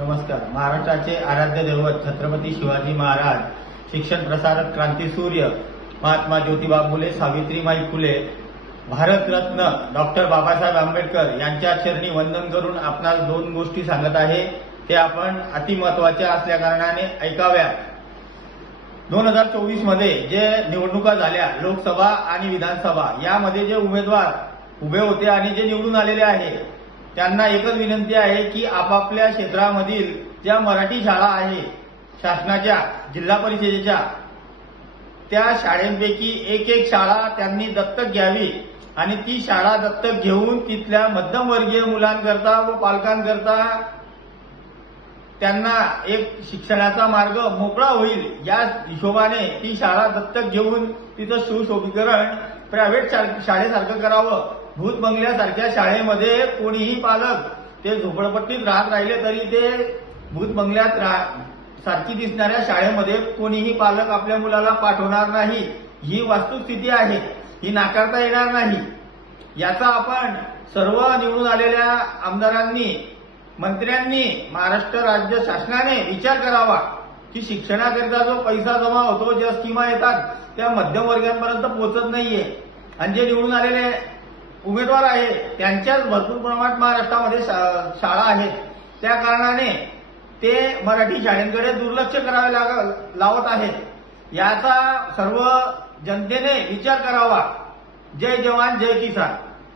नमस्कार. महाराष्ट्राचे आराध्य दैवत छत्रपती शिवाजी महाराज शिक्षण प्रसारक क्रांती सूर्य महात्मा ज्योतिबा फुले सावित्रीमाई फुले भारतरत्न डॉक्टर बाबासाहेब आंबेडकर यांच्या चरणी वंदन करून आपणास दोन गोष्टी सांगत आहे. ते आपण अतिमहत्वाच्या असल्या कारणाने ऐकाव्या दोन हजार चोवीसमध्ये जे निवडणुका झाल्या लोकसभा आणि विधानसभा यामध्ये जे उमेदवार उभे होते आणि जे निवडून आलेले आहे त्यांना एकच विनंती आहे की आपापल्या क्षेत्रामधील ज्या मराठी शाळा आहे शासनाच्या जिल्हा परिषदेच्या त्या शाळेंपैकी एक एक शाळा त्यांनी दत्तक घ्यावी आणि ती शाळा दत्तक घेऊन तिथल्या मध्यमवर्गीय मुलांकरता व पालकांकरता त्यांना एक शिक्षणाचा मार्ग मोकळा होईल. या हिशोबाने ती शाळा दत्तक घेऊन तिथं सुशोभीकरण प्रायव्हेट शाळेसारखं करावं. भूत बंगल्यासारख्या शाळेमध्ये कोणीही पालक ते झोपडपट्टीत राहत राहिले तरी ते भूत बंगल्यात सारखी दिसणाऱ्या शाळेमध्ये कोणीही पालक आपल्या मुलाला पाठवणार नाही. ही वस्तुस्थिती आहे. ही नाकारता येणार नाही. याचा आपण सर्व निवडून आलेल्या आमदारांनी मंत्र्यांनी महाराष्ट्र राज्य शासनाने विचार करावा की शिक्षणाकरिता जो पैसा जमा होतो ज्या स्कीमा येतात त्या मध्यमवर्गीयांपर्यंत पोहोचत नाहीये. आणि जे निवडून आलेले उमेदवार आहे त्यांच्याच भरपूर प्रमाणात महाराष्ट्रामध्ये शा- शाळा आहेत. त्या कारणाने ते मराठी शाळेंकडे दुर्लक्ष करावे लाग लावत आहेत. याचा सर्व जनतेने विचार करावा. जय जवान जय किसान.